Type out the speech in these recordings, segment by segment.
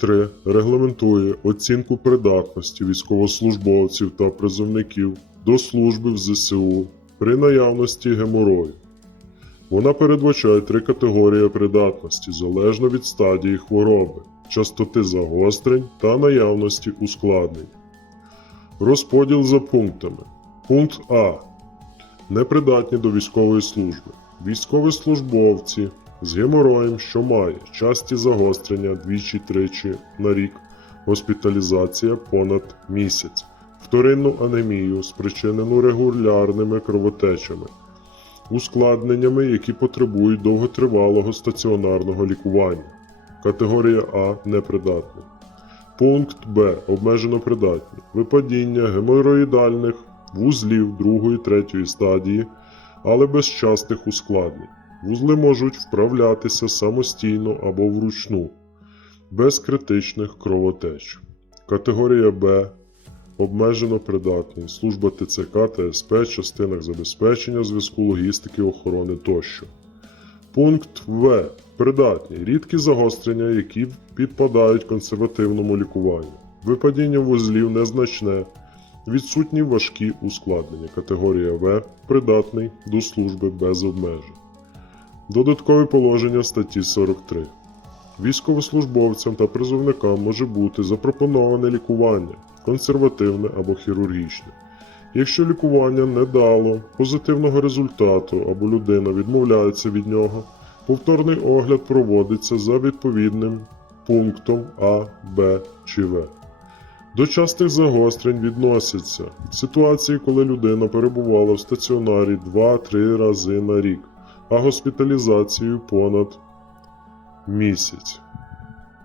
43 регламентує оцінку придатності військовослужбовців та призовників до служби в ЗСУ при наявності геморою. Вона передбачає три категорії придатності залежно від стадії хвороби, частоти загострень та наявності ускладнень. Розподіл за пунктами. Пункт А. Непридатні до військової служби. Військовослужбовці з гемороєм, що має часті загострення двічі-тричі на рік, госпіталізація понад місяць, вторинну анемію, спричинену регулярними кровотечами, ускладненнями, які потребують довготривалого стаціонарного лікування. Категорія А непридатний. Пункт Б. Обмежено придатні. Випадіння геморроїдальних вузлів другої третьої стадії, але без частих ускладнень. Вузли можуть вправлятися самостійно або вручну, без критичних кровотеч. Категорія Б. Обмежено придатні. Служба ТЦК та СП, частинах забезпечення зв'язку логістики, охорони тощо. Пункт В. Придатні. Рідкі загострення, які підпадають консервативному лікуванню. Випадіння вузлів незначне. Відсутні важкі ускладнення. Категорія В. Придатний до служби без обмежень. Додаткові положення статті 43. Військовослужбовцям та призовникам може бути запропоноване лікування консервативне або хірургічне. Якщо лікування не дало позитивного результату або людина відмовляється від нього, повторний огляд проводиться за відповідним пунктом А, Б чи В. До частих загострень відносяться ситуації, коли людина перебувала в стаціонарі 2-3 рази на рік, а госпіталізацію понад місяць.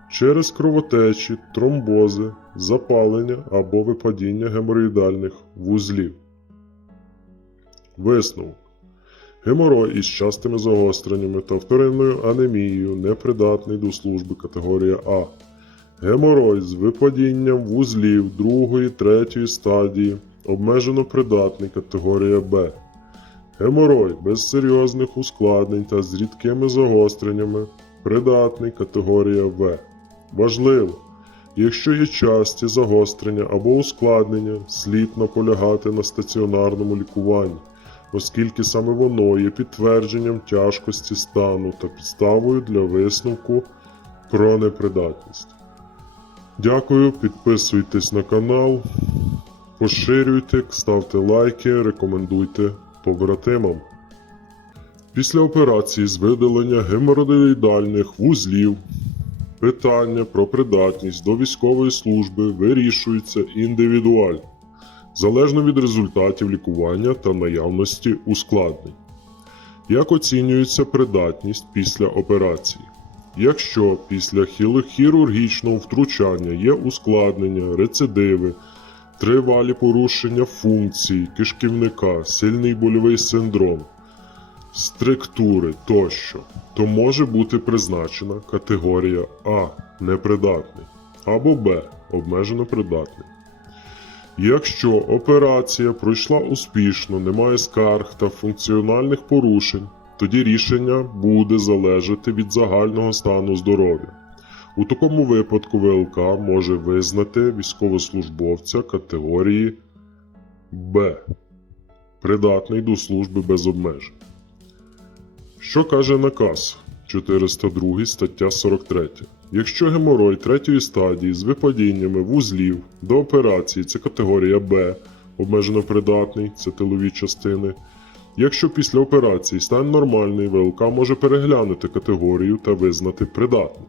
Через кровотечі, тромбози, запалення або випадіння геморроїдальних вузлів. Висновок. Геморой із частими загостреннями та вторинною анемією непридатний до служби категорія А. Геморой з випадінням вузлів другої, третьої стадії обмежено придатний категорія Б. Геморой без серйозних ускладнень та з рідкими загостреннями придатний категорія В. Важливо, якщо є часті загострення або ускладнення, слід наполягати на стаціонарному лікуванні, оскільки саме воно є підтвердженням тяжкості стану та підставою для висновку про непридатність. Дякую, підписуйтесь на канал, поширюйте, ставте лайки, рекомендуйте побратимам. Після операції з видалення геморроїдальних вузлів питання про придатність до військової служби вирішується індивідуально, залежно від результатів лікування та наявності ускладнень. Як оцінюється придатність після операції? Якщо після хірургічного втручання є ускладнення, рецидиви, тривалі порушення функцій кишківника, сильний больовий синдром, структури тощо, то може бути призначена категорія А непридатний або Б обмежено придатний. Якщо операція пройшла успішно, немає скарг та функціональних порушень, тоді рішення буде залежати від загального стану здоров'я. У такому випадку ВЛК може визнати військовослужбовця категорії Б, придатний до служби без обмежень. Що каже наказ 402 стаття 43? Якщо геморой третьої стадії з випадіннями вузлів до операції це категорія Б, обмежено придатний, це тилові частини. Якщо після операції стан нормальний, ВЛК може переглянути категорію та визнати придатним.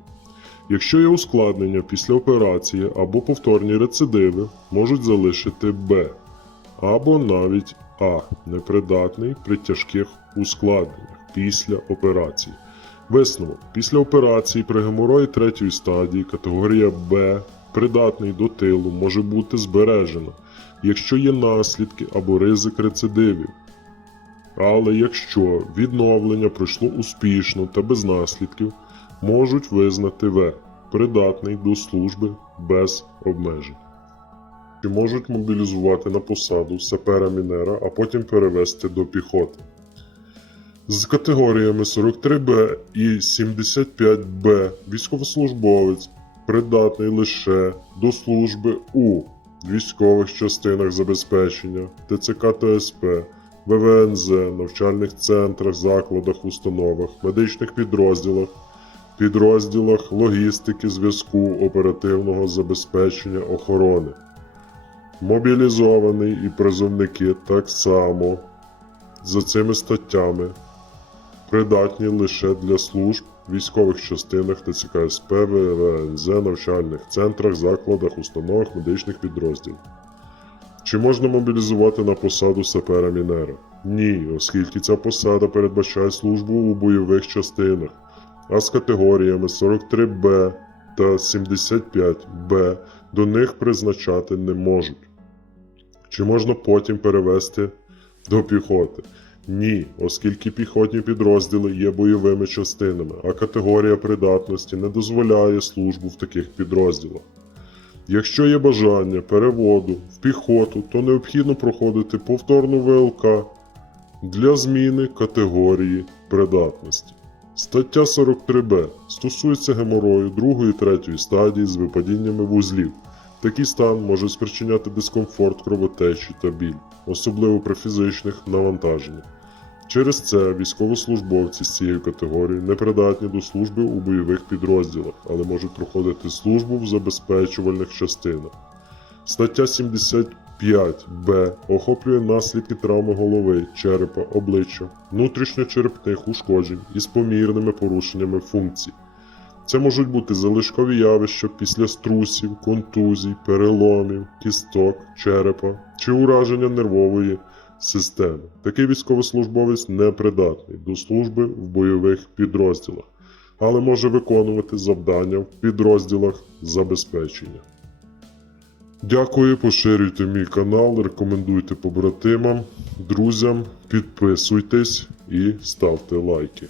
Якщо є ускладнення після операції або повторні рецидиви, можуть залишити Б або навіть А непридатний при тяжких ускладненнях після операції. Висновок. Після операції при геморої третьої стадії категорія Б придатний до тилу може бути збережена, якщо є наслідки або ризик рецидивів. Але якщо відновлення пройшло успішно та без наслідків, можуть визнати В придатний до служби без обмежень. Чи можуть мобілізувати на посаду сапера мінера, а потім перевести до піхоти. З категоріями 43Б і 75Б військовослужбовець придатний лише до служби у військових частинах забезпечення, ТЦК ТСП, ВВНЗ, навчальних центрах, закладах, установах, медичних підрозділах, підрозділах логістики, зв'язку, оперативного забезпечення охорони. Мобілізований і призовники так само за цими статтями придатні лише для служб військових частинах ТЦК СП, ВВНЗ, навчальних центрах, закладах, установах медичних підрозділів. Чи можна мобілізувати на посаду сапера мінера? Ні, оскільки ця посада передбачає службу у бойових частинах, а з категоріями 43Б та 75Б до них призначати не можуть. Чи можна потім перевести до піхоти? Ні, оскільки піхотні підрозділи є бойовими частинами, а категорія придатності не дозволяє службу в таких підрозділах. Якщо є бажання переводу в піхоту, то необхідно проходити повторну ВЛК для зміни категорії придатності. Стаття 43б стосується геморою другої і третьої стадії з випадіннями вузлів. Такий стан може спричиняти дискомфорт, кровотечі та біль, особливо при фізичних навантаженнях. Через це військовослужбовці з цієї категорії не придатні до служби у бойових підрозділах, але можуть проходити службу в забезпечувальних частинах. Стаття 75б охоплює наслідки травми голови, черепа, обличчя, внутрішньочерепних ушкоджень із помірними порушеннями функцій. Це можуть бути залишкові явища після струсів, контузій, переломів, кісток, черепа чи ураження нервової системи. Такий військовослужбовець не придатний до служби в бойових підрозділах, але може виконувати завдання в підрозділах забезпечення. Дякую, поширюйте мій канал, рекомендуйте побратимам, друзям, підписуйтесь і ставте лайки.